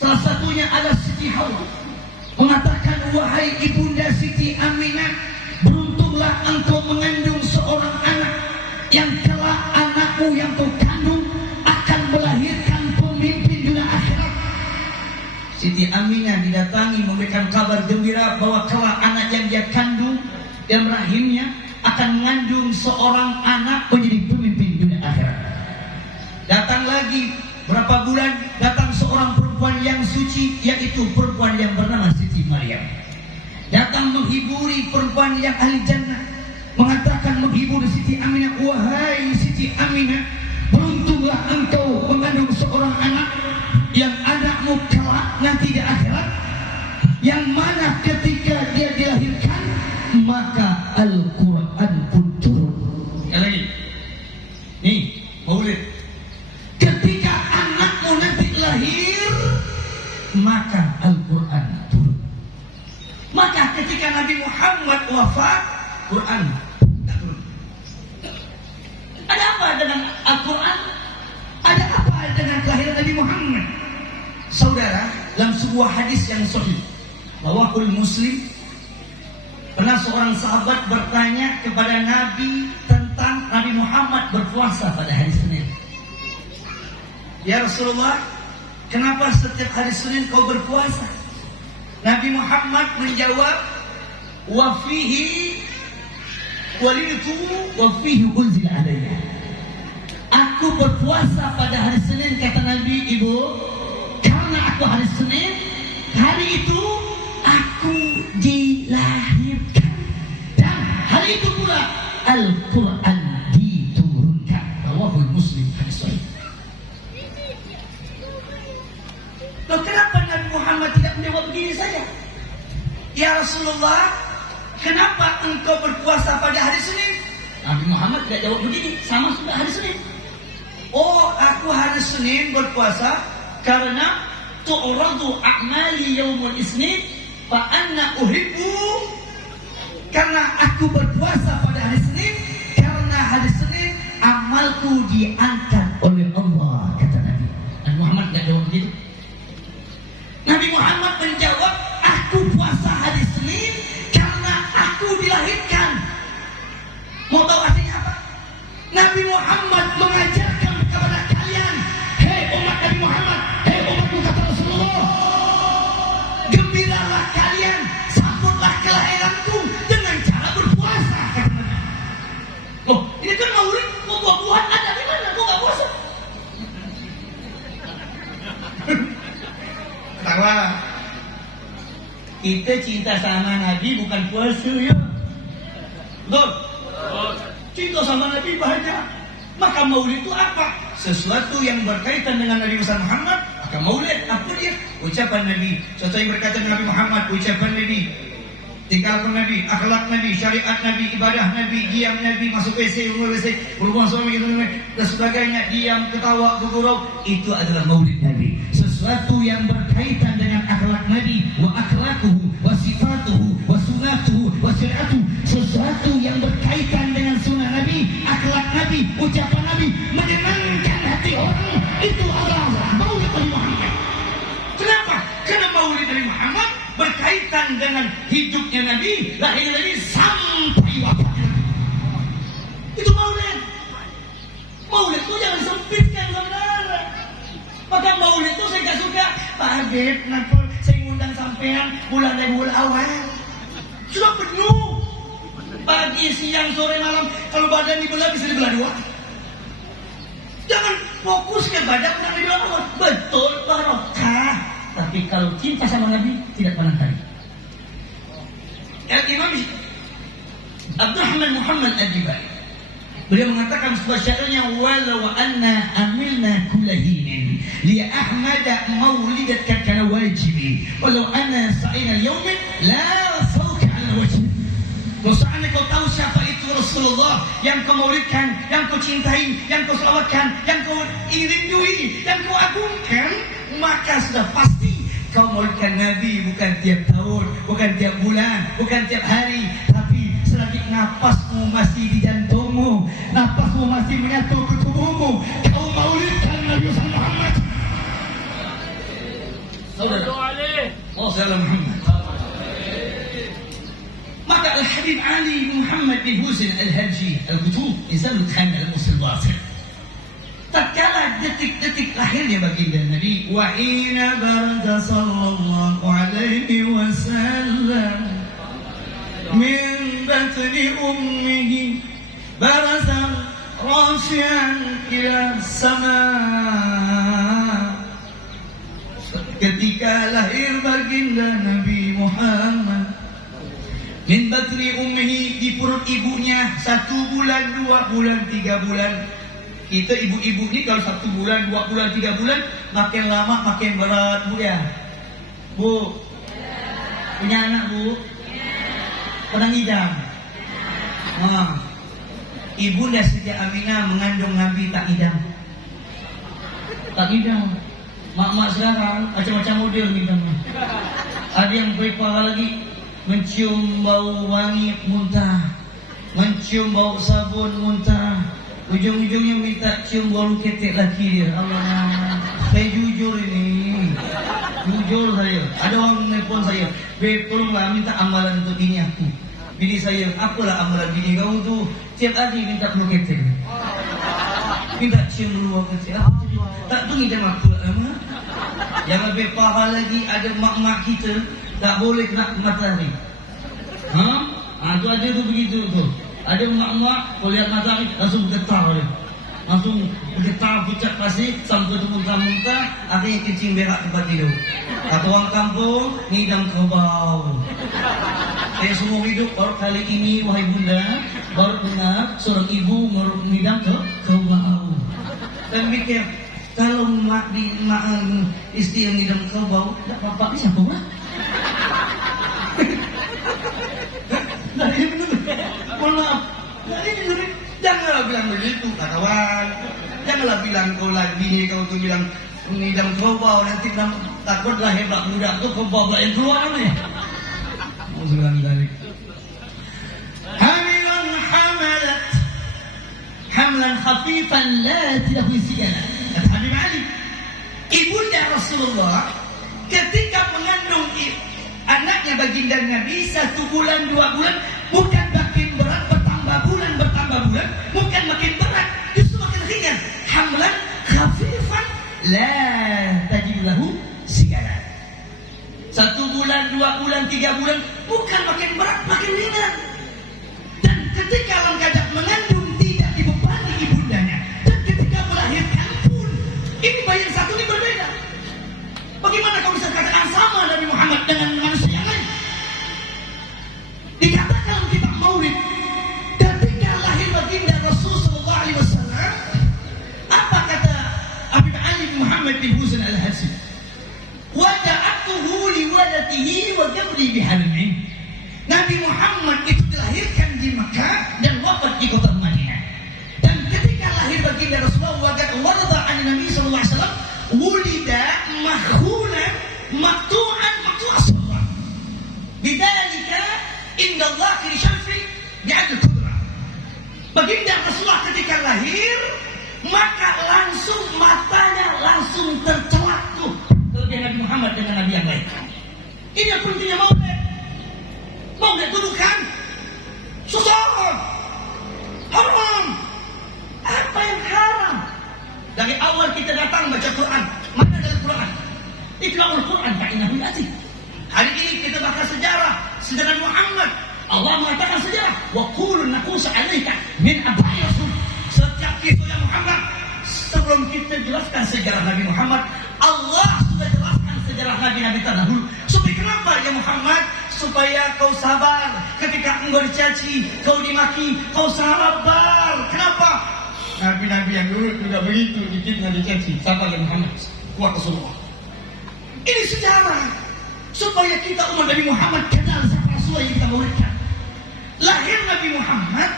Salah satunya adalah Siti Hawa mengatakan, wahai ibunda Siti Aminah, beruntunglah engkau mengandung seorang anak yang kelak anakmu yang kau kandung akan melahirkan pemimpin dunia akhirat. Siti Aminah didatangi memberikan kabar gembira bahwa kelak anak yang dia kandung dan rahimnya akan mengandung seorang anak menjadi pemimpin dunia akhirat. Datang lagi berapa bulan, datang seorang perempuan yang suci, yaitu perempuan yang bernama Siti Maryam. Datang menghiburi perempuan yang ahli jannah, mengatakan menghibur Siti Aminah, wahai Siti Aminah, beruntunglah engkau mengandung seorang anak yang anakmu kelak nanti di akhirat, yang mana ketika dia dilahirkan maka Al-Quran pun turun. Sekali lagi, nih maulid, ketika anakmu nanti lahir maka Al-Quran turun. Maka ketika Nabi Muhammad wafat, Quran tidak turun. Ada apa dengan Al-Quran? Ada apa dengan kelahiran Nabi Muhammad? Saudara, dalam sebuah hadis yang sahih, rawahul Muslim, pernah seorang sahabat bertanya kepada Nabi tentang Nabi Muhammad berpuasa pada hari Senin. Ya Rasulullah, kenapa setiap hari Senin kau berpuasa? Nabi Muhammad menjawab, wa fihi walitu wa fihi unzila alayya. Aku berpuasa pada hari Senin, kata Nabi, ibu, karena aku hari Senin, hari itu aku dilahirkan, dan hari itu pula Al-Quran diturunkan. Rawahul Muslim, hadis sahih. Loh, kenapa Nabi Muhammad tidak menjawab begini saja? Ya Rasulullah, kenapa engkau berpuasa pada hari Senin? Nabi Muhammad tidak jawab begini, sama sudah hari Senin. Oh, aku hari Senin berpuasa karena tu'radu a'mali yaumul isnin fa anna uhibbu, karena aku berpuasa pada hari Senin karena hari Senin amalku diangkat oleh Allah, kata Nabi. Nabi Muhammad tidak jawab begitu. Nabi Muhammad menjawab, aku puasa hari Senin karena aku dilahirkan. Mau tahu artinya apa? Nabi Muhammad mengajarkan kepada kalian, hei umat Nabi Muhammad, hei umatku, kata Rasulullah, gembiralah kalian, sambutlah kelahiranku dengan cara berpuasa, kata Nabi. Loh, ini kan maulid, buah-buahan ada di mana? Kok gak puasa? Ketawa. Kita cinta sama Nabi bukan puasa, ya. Betul? Cinta sama Nabi banyak. Maka maulid itu apa? Sesuatu yang berkaitan dengan Nabi Muhammad, maka maulid apa dia? Ucapan Nabi. Sesuatu yang berkaitan dengan Nabi Muhammad, ucapan Nabi, tinggalkan Nabi, akhlak Nabi, syariat Nabi, ibadah Nabi, diam Nabi, masuk WC, rumah WC, berhubungan suami dan sebagainya, diam, ketawa, bergurau, itu adalah maulid Nabi. Sesuatu yang berkaitan dengan akhlak Nabi, wa akhlakuhu, wa sifatuhu, wa sunnatuhu, wa syariatuhu, sesuatu yang berkaitan dengan sunnah Nabi, akhlak Nabi, ucapan Nabi, menyenangkan hati orang, itu adalah maulid Nabi Muhammad. Kenapa? Karena maulid Nabi Muhammad berkaitan dengan hidupnya Nabi, lahirnya Nabi sampai wafatnya. Itu maulid. Maulid itu jangan sempitkan, saudara. Maka maulid itu saya gak suka, Pak Habib, kenapa saya ngundang sampean bulan Rabiul Awal? Sudah penuh. Pagi, siang, sore, malam, kalau badan dibelah bisa dibelah dua. Jangan fokus kepada bulan Rabiul Awal. Betul, barokah. Tapi kalau cinta sama Nabi tidak pernah tadi. Imam Abdurrahman Muhammad Al-Jibari, beliau mengatakan sebuah syairnya, walau anna amilna kullahinin li ahmada maulidatka kana wajibi walau anna sa'ina yawmin la fawka ala wajhi. Kalau seandainya kau tahu siapa itu Rasulullah yang kau maulidkan, yang kau cintai, yang kau selawatkan, yang kau rindu, yang kau agungkan, maka sudah pasti kau maulidkan Nabi bukan tiap tahun, bukan tiap bulan, bukan tiap hari, tapi selagi napasmu masih di jantungmu, napasmu masih menyatu ke tubuhmu, kau maulidkan Nabi Muhammad. Oh, salam Muhammad. Maka Al-Habib Ali Muhammad bin Husain Al-Haji Al-Qutub Izam Khan Al-Musil Wasir. Tatkala detik-detik lahirnya baginda Nabi, wa ina barada sallallahu alaihi wasallam min batni ummihi baraza rafi'an ila sama. Ketika lahir baginda Nabi Muhammad min batni ummihi, di perut ibunya 1 bulan, 2 bulan, 3 bulan. Kita ibu-ibu ini kalau 1 bulan, 2 bulan, 3 bulan makin lama makin berat, Bu ya. Bu, punya anak Bu? Pernah ngidam? Ibunda sejak Aminah mengandung Nabi tak ngidam. Tak ngidam. Mak-mak sekarang macam-macam model ngidamnya. Ada yang berapa lagi mencium bau wangi muntah, mencium bau sabun muntah, ujung-ujungnya minta cium bau ketek laki dia. Allah, saya jujur ini, jujur saya. Ada orang nelfon saya, "Beb, tolonglah minta amalan untuk bini aku." Bini saya, "Apalah amalan bini kamu tuh? Tiap hari minta bau ketek, minta cium bau ketek." Tak tu ngidam aku lama. Yang lebih parah lagi, ada mak-mak kita tak boleh kena matahari. Tu ada tu begitu tu. Ada mak-mak kalau lihat matahari langsung bergetar dia. Langsung bergetar pucat pasir sampai tu muntah-muntah, akhirnya kencing berak tempat tidur. Atau orang kampung ngidam kerbau. Saya semua hidup baru kali ini wahai bunda baru dengar seorang ibu ngidam kerbau. Dan mikir kalau mak istri yang ngidam kerbau, tak apa-apa ni siapa pula? Nah ini benar. Mohon maaf. Nah ini benar. Janganlah bilang begitu kawan. Janganlah bilang kau lagi kau tu bilang ngidam kerbau nanti takutlah hebat muda tu kerbau yang keluar ni. Mau bilang dari. Hamilan hamalat hamlan khafifan la tilahu siyana. Kata Habib Ali, ibunda Rasulullah ketika mengandung anaknya baginda Nabi 1 bulan, 2 bulan, bukan makin berat bertambah bulan, bukan makin berat, justru makin ringan. Hamlan khafifan la tajid lahu sigara. 1 bulan, 2 bulan, 3 bulan, bukan makin berat, makin ringan. Dan ketika dalam keadaan mengandung tidak dibebani ibundanya, dan ketika melahirkan pun ini bayi yang satu ini berbeda. Bagaimana kau bisa katakan sama Nabi Muhammad dengan manusia yang lain? Dikatakan dalam kitab Maulid, ketika lahir baginda Rasul sallallahu alaihi wasallam, apa kata Habib Ali Muhammad bin Husain Al-Haji? Wada'atuhu liwadatihi wa jabri bihalmin. Nabi Muhammad itu dilahirkan di Makkah dan wafat di kota Madinah. Dan ketika lahir baginda Rasulullah warada an Nabi sallallahu alaihi wasallam, wulida makhulan maqtu'an maqtu'as. Bidzalika inna Allah fi syarfi bi'adl qudrah. Baginda Rasulullah ketika lahir maka langsung matanya langsung tercelak tuh. Kelebihan Nabi Muhammad dengan Nabi yang lain. Ini yang pentingnya maulid. Maulid tuduhkan susah, haram. Apa yang haram? Dari awal kita datang baca Quran. Mana dalam Quran? Iqra'ul Quran fa'innahu ya'ti. Hari ini kita bahas sejarah Muhammad. Allah mengatakan sejarah. Wa qul naqus 'alaika min abai rasul. Setiap kisah Muhammad sebelum kita jelaskan sejarah Nabi Muhammad, Allah sudah jelaskan sejarah Nabi-Nabi terdahulu. Supaya kenapa ya Muhammad? Supaya kau sabar ketika engkau dicaci, kau dimaki, kau sabar. Kenapa? Nabi-nabi yang dulu tidak begitu, dikit dicaci. Sabar ya Muhammad, kuat Rasulullah. Ini sejarah supaya kita umat Nabi Muhammad kenal siapa Rasulullah yang kita maulidkan. Lahir Nabi Muhammad,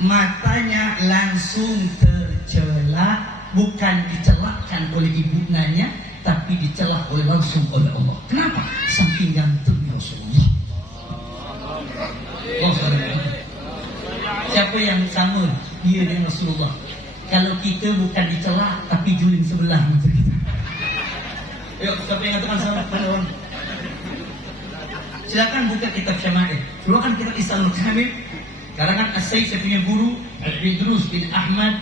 matanya langsung tercelak, bukan dicelakkan oleh ibundanya, tapi dicelak langsung oleh Allah. Kenapa? Saking gantengnya Rasulullah. Siapa yang sama dia dengan Rasulullah? Kalau kita bukan dicelak tapi juling sebelah macam kita. Yuk, siapa yang katakan sama mana orang? Silakan buka kitab Syama'il. Silakan kitab Ihsanul Kamil. Karangan As-Sayyid, saya punya guru Al-Idrus bin Ahmad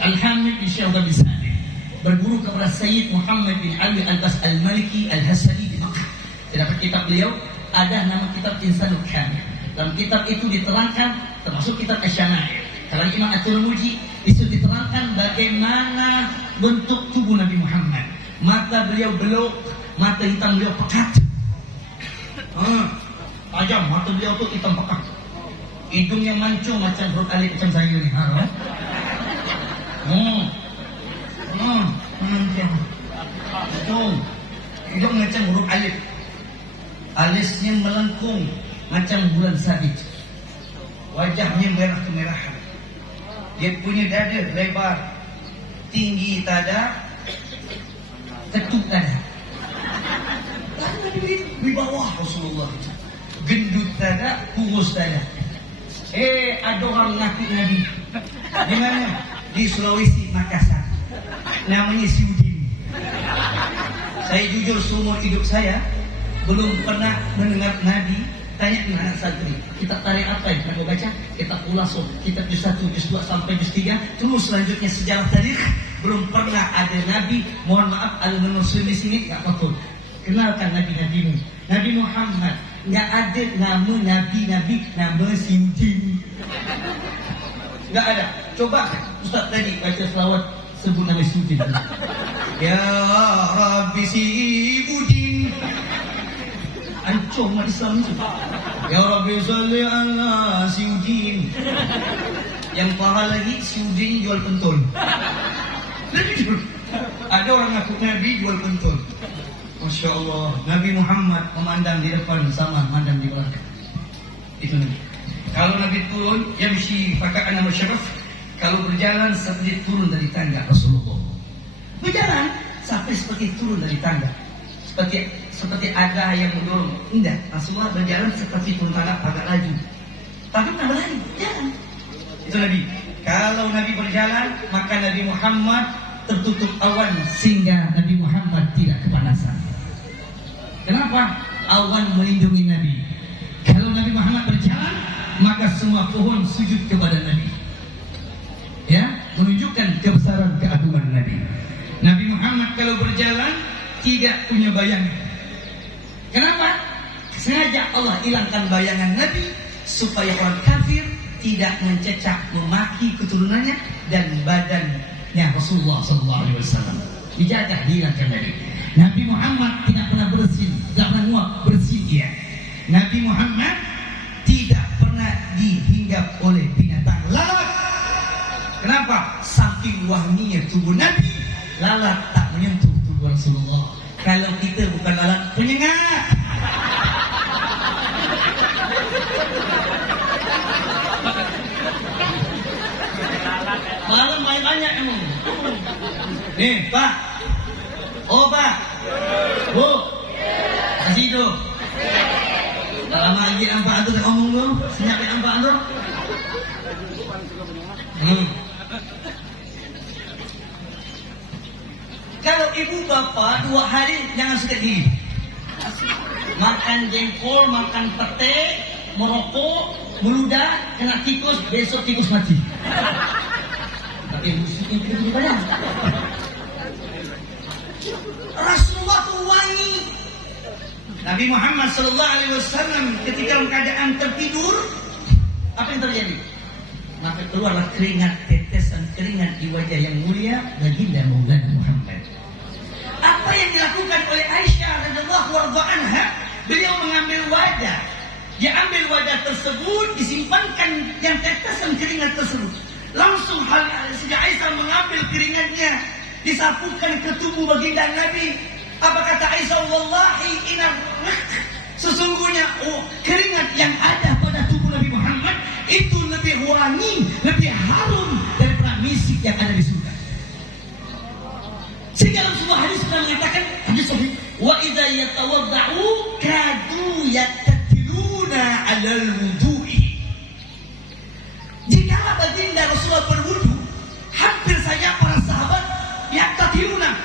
Al-Hamid bin Syekh Al-Bisani. Berguru kepada Sayyid Muhammad bin Ali Al-Bas Al-Maliki Al-Hasani di Makkah. Dalam kitab beliau ada nama kitab Ihsanul Kamil. Dalam kitab itu diterangkan termasuk kitab Asy-Syama'il. Kalau Imam At-Tirmidzi itu diterangkan bagaimana bentuk tubuh Nabi Muhammad. Mata beliau belok, mata hitam beliau pekat. Tajam, mata beliau tuh hitam pekat. Hidungnya mancung macam huruf alif macam saya ni. Hidung macam huruf alif. Alisnya melengkung macam bulan sabit. Wajahnya merah kemerahan. Dia punya dada lebar, tinggi dada, ketuk dada. Di bawah Rasulullah itu. Gendut dada, kurus dada. Ada orang ngaku Nabi. Di mana? Di Sulawesi, Makassar. Namanya Si Udin. Saya jujur seumur hidup saya belum pernah mendengar Nabi tanya dengan anak santri, kita tarik apa yang kamu baca? Kita ulas kitab juz 1, juz 2 sampai juz 3. Terus selanjutnya sejarah tarikh. Belum pernah ada Nabi. Mohon maaf al-muslim di sini enggak betul. Kenalkan Nabi-nabimu. Nabi Muhammad enggak ada nama nabi-nabi nama Siudin. Enggak ada. Coba Ustaz tadi baca selawat sebut nama Siudin. Ya Rabbi Siudin. Ancur umat Islam itu. Ya Rabbi salli ala Siudin. Yang parah lagi, Siudin jual pentol. Ada orang ngaku Nabi jual pentol. Masya Allah. Nabi Muhammad memandang di depan sama memandang di belakang. Itu Nabi. Kalau Nabi turun, yamshi faka'ana masyaraf. Kalau berjalan seperti turun dari tangga Rasulullah. Berjalan sampai seperti turun dari tangga. Seperti ada yang mendorong. Indah, Rasulullah berjalan seperti turun tangga agak laju. Tapi tak berlari, jalan. Itu Nabi. Kalau Nabi berjalan, maka Nabi Muhammad tertutup awan sehingga Nabi Muhammad tidak kepanasan. Kenapa? Awan melindungi Nabi. Kalau Nabi Muhammad berjalan, maka semua pohon sujud kepada Nabi. Ya, menunjukkan kebesaran keagungan Nabi. Nabi Muhammad kalau berjalan tidak punya bayangan. Kenapa? Sengaja Allah hilangkan bayangan Nabi supaya orang kafir tidak mencecak memaki keturunannya dan badannya Rasulullah SAW. Dijaga, dihilangkan Nabi. Nabi Muhammad tidak pernah bersin, tidak pernah nguap bersin dia. Nabi Muhammad tidak pernah dihinggap oleh binatang lalat. Kenapa? Saking wahninya tubuh Nabi, lalat tak menyentuh tubuh Rasulullah. Kalau kita bukan lalat penyengat. Malam main banyak emang. Nih Pak. Oh Pak. Bu. Kasih itu. Lama lagi nampak tu saya omong tu. Senyap yang nampak tu. Kalau ibu bapa 2 hari jangan sakit gigi. Makan jengkol, makan pete, merokok, meludah, kena tikus, besok tikus mati. Tapi musiknya tidak di badan. Rasulullah itu wangi. Nabi Muhammad SAW ketika dalam keadaan tertidur, apa yang terjadi? Maka keluarlah keringat, tetesan keringat di wajah yang mulia baginda Maulana Muhammad. Apa yang dilakukan oleh Aisyah radhiyallahu anha? Beliau mengambil wadah. Dia ambil wadah tersebut, disimpankan yang tetesan keringat tersebut. Langsung sejak Aisyah mengambil keringatnya, disapukan ke tubuh baginda Nabi. Apa kata Aisyah? Wallahi inna sesungguhnya keringat yang ada pada tubuh Nabi Muhammad itu lebih wangi, lebih harum daripada misik yang ada di surga. Sehingga dalam sebuah hadis sudah mengatakan, hadis sahih, wa idza yatawadda'u kadu yattatiluna 'alal wudu'i. Jika baginda Rasulullah berwudu, hampir saja para sahabat yattatiluna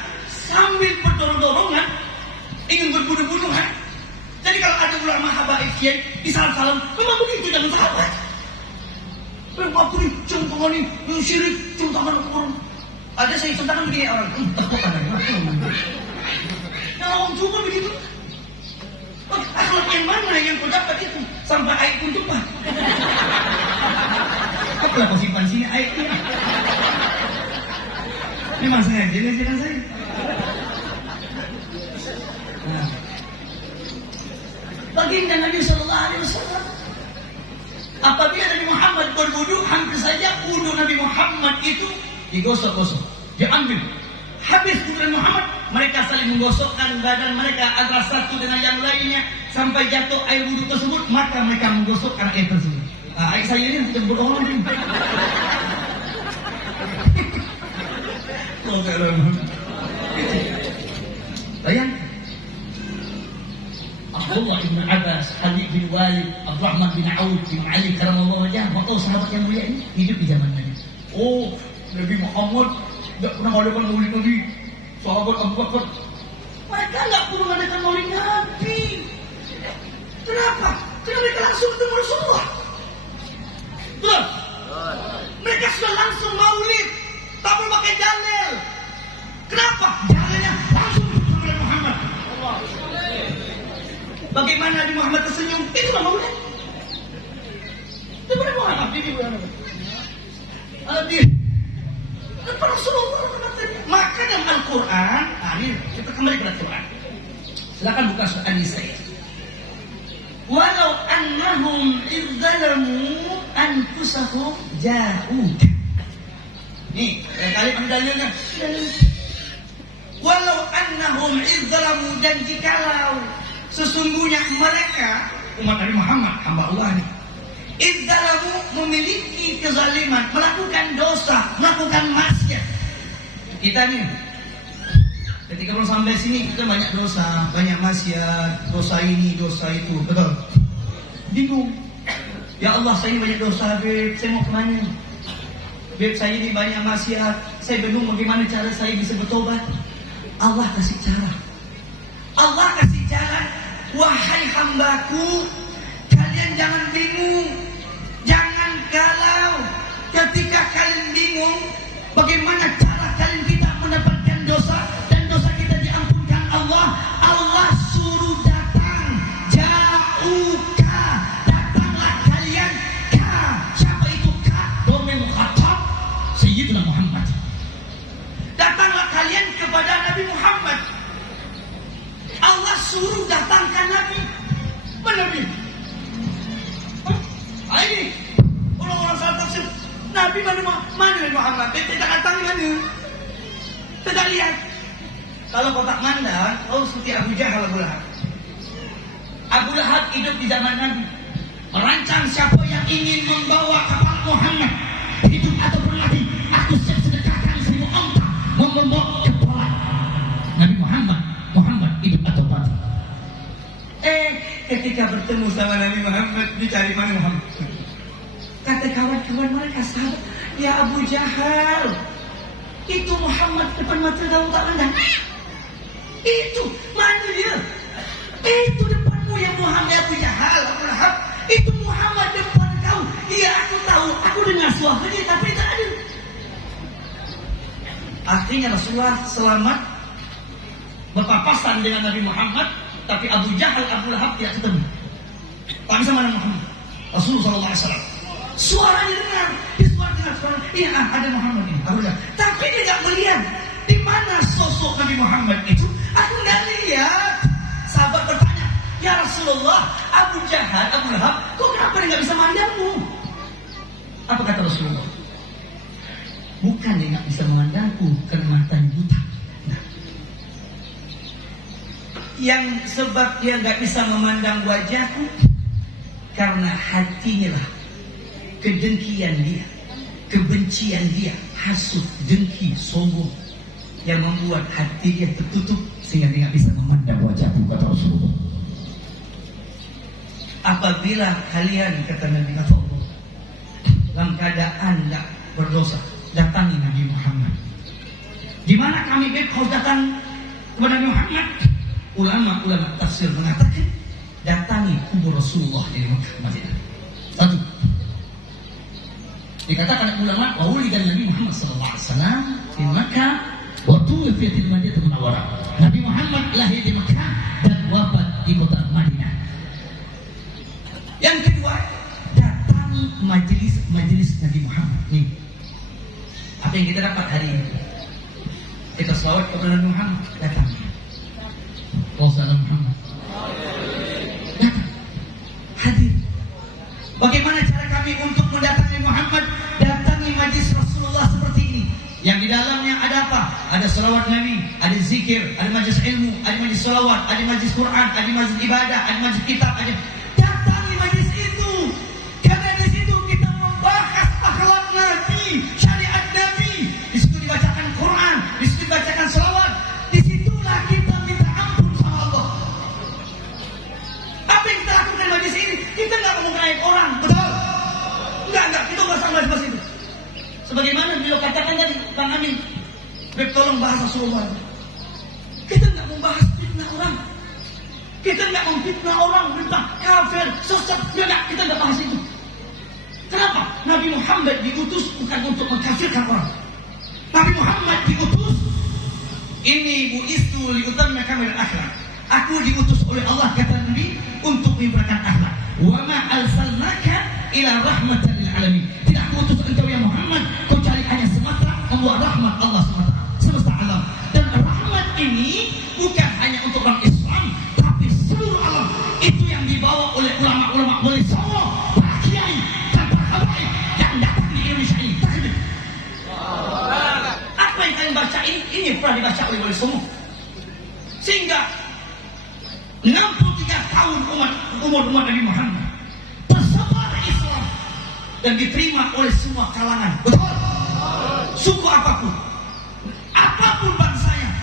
syirik, cium tangan orang. Ada saya cium tangan begini orang, tepuk tangan. Kalau orang cuma begitu, akhlak yang mana yang kau dapat itu sampai air pun tumpah. Apalah kau simpan sini airnya? Memang saya, jangan saya. Nah. Baginda Nabi Sallallahu Alaihi Wasallam, apabila Nabi Muhammad berwudu, hampir saja wudu Nabi Muhammad itu digosok-gosok, diambil. Habis wudu Nabi Muhammad, mereka saling menggosokkan badan mereka antara satu dengan yang lainnya sampai jatuh air wudu tersebut, maka mereka menggosokkan air tersebut. Nah, air saya ini tidak berdoa lagi. Bayangkan. Abdullah bin Abbas, Khalid bin Walid, Abdurrahman bin Auf, bin Ali karamallahu wajhah, maka sahabat yang mulia ini hidup di zaman Nabi. Oh, Nabi Muhammad tidak pernah mengadakan maulid Nabi. Sahabat Abu Bakar, mereka tidak perlu mengadakan maulid Nabi. Kenapa? Karena mereka langsung bertemu Rasulullah. Betul? Mereka sudah langsung maulid, tak perlu pakai dalil. Kenapa? Dalilnya langsung bersama Nabi Muhammad. Bagaimana Nabi Muhammad tersenyum? Itulah maulid. Itu Nabi Muhammad. Kenapa Rasulullah? Maka dalam Al-Quran, ini kita kembali ke Al-Quran. Silakan buka surat An-Nisa. Walau annahum izzalamu anfusahum ja'ud. Nih, kalimat dalilnya. Walau annahum izzalamu, dan jikalau sesungguhnya mereka umat Nabi Muhammad, hamba Allah ini, izzalamu, memiliki kezaliman, melakukan dosa, melakukan maksiat. Kita nih ketika belum sampai sini kita banyak dosa, banyak maksiat, dosa ini, dosa itu, betul? Bingung. Ya Allah, saya ini banyak dosa, Beb, saya mau kemana? Beb, saya ini banyak maksiat, saya bingung bagaimana cara saya bisa bertobat. Allah kasih cara. Allah kasih jalan. Wahai hambaku, kalian jangan bingung, jangan galau. Ketika kalian bingung, bagaimana cara kalian kita mendapatkan dosa dan dosa kita diampunkan Allah? Allah suruh datang, ja'uka, datanglah kalian. Ka, siapa itu ka? Domel Khattab, Sayyidina Muhammad. Datanglah kalian kepada Nabi Muhammad. Allah suruh datangkan Nabi. Mana Nabi? Ini orang-orang salah tafsir. Nabi mana Nabi Muhammad? Tidak datang mana? Tidak lihat. Kalau kau tak mandang, kau seperti Abu Jahal, Abu Lahab. Abu Lahab hidup di zaman Nabi, merancang siapa yang ingin membawa kapal Muhammad, hidup ataupun mati, aku siap sedekahkan 1000 onta membawa kepala Nabi Muhammad. Muhammad hidup atau mati. Ketika bertemu sama Nabi Muhammad, dicari mana Muhammad? Kata kawan-kawan mereka, sahabat, ya Abu Jahal, itu Muhammad depan mata kau tak pandang. Itu mana dia? Itu depanmu yang Muhammad, Abu Jahal, Abu Lahab. Itu Muhammad depan kau. Iya, aku tahu, aku dengar suaranya, tapi tak ada. Akhirnya Rasulullah selamat berpapasan dengan Nabi Muhammad, tapi Abu Jahal, Abu Lahab tidak ketemu. Tak bisa mana Muhammad. Rasulullah SAW suaranya dengar, suara, iya ada Muhammad ini, Abu Jahal. Tapi dia tidak melihat di mana sosok Nabi Muhammad itu. Aku tidak lihat. Sahabat bertanya, ya Rasulullah, Abu Jahal, Abu Lahab, kok kenapa dia tidak bisa memandangmu? Apa kata Rasulullah? Bukan dia tidak bisa memandangku karena matanya buta. Yang sebab dia nggak bisa memandang wajahku karena hatinya lah kedengkian dia, kebencian dia, hasut, dengki, sombong yang membuat hati dia tertutup sehingga dia nggak bisa memandang wajahku, kata Rasulullah. Apabila kalian, kata Nabi Allah, dalam keadaan nggak berdosa, datangi Nabi Muhammad. Di mana kami harus datang kepada Nabi Muhammad? Ulama-ulama tafsir mengatakan datangi kubur Rasulullah di Mekah, Madinah. Satu. Dikatakan ulama, wa wulida Nabi Muhammad sallallahu alaihi wasallam di Makkah wa tuwfiya di Madinah Munawwarah. Nabi Muhammad lahir di Makkah dan wafat di kota Madinah. Yang kedua, datangi majelis Nabi Muhammad. Nih, apa yang kita dapat hari ini? Kita selawat kepada Nabi Muhammad, datang. Wassalamu Muhammad. Datang. Hadir. Bagaimana cara kami untuk mendatangi Muhammad? Datangi majlis Rasulullah seperti ini. Yang di dalamnya ada apa? Ada salawat Nabi, ada zikir, ada majlis ilmu, ada majlis salawat, ada majlis Quran, ada majlis ibadah, ada majlis kitab, ada. Datangi majlis itu. Karena di situ kita membahas akhlak Nabi, syariat Nabi. Di situ dibacakan Quran, di situ dibacakan salawat. Disitulah kita minta ampun sama Allah. Apa yang kita lakukan di majlis ini? Kita nggak mau mengait orang, betul? Enggak, kita nggak sama bahas itu. Sebagaimana beliau katakan tadi, Bang Amin, tolong bahas Rasulullah. Kita nggak membahas fitnah orang, kita nggak memfitnah orang tentang kafir, sesat, enggak, kita nggak bahas itu. Kenapa? Nabi Muhammad diutus bukan untuk mengkafirkan orang. Nabi Muhammad diutus, ini buistu liutammima kamalal akhlak. Aku diutus oleh Allah, kata Nabi, untuk menyebarkan akhlak. Wa ma arsalnaka ila rahmatan lil alamin. Tidak aku utus engkau ya Muhammad kecuali hanya semata membawa rahmat Allah semesta alam. Dan rahmat ini bukan hanya untuk orang Islam, tapi seluruh alam. Itu yang dibawa oleh ulama-ulama, oleh semua para kiai dan para habaib yang datang di Indonesia ini. Takbir. Apa yang kalian baca ini pernah dibaca oleh semua. Sehingga 63 tahun umur Nabi Muhammad tersebar Islam dan diterima oleh semua kalangan. Betul? Suku apa